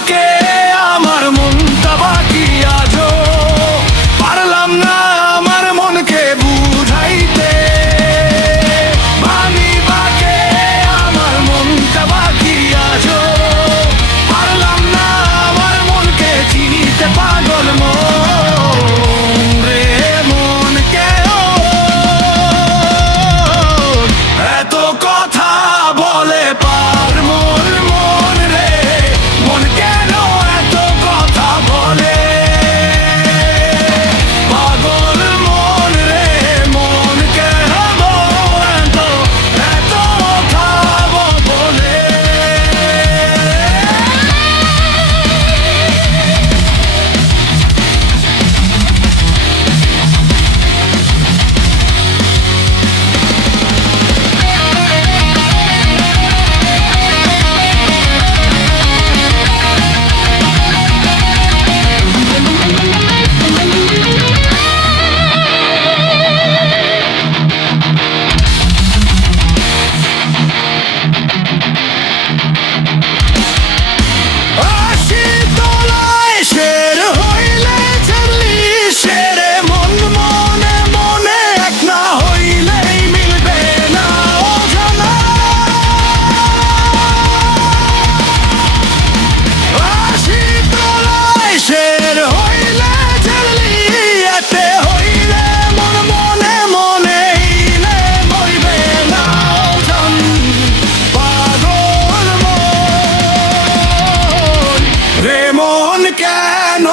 বাকে আমার মনটা বাকি আজো পারলাম না আমার মনকে বুঝাইতে আমি বাকে আমার মনটা বাকি আজো পারলাম না আমার মনকে চিনিতে পাগল মন রে মন কেন এত কথা বলে পার মন মন রে মন কেন এত কথা বলে পাগল মন রে মন কেন এত কথা বলে কেন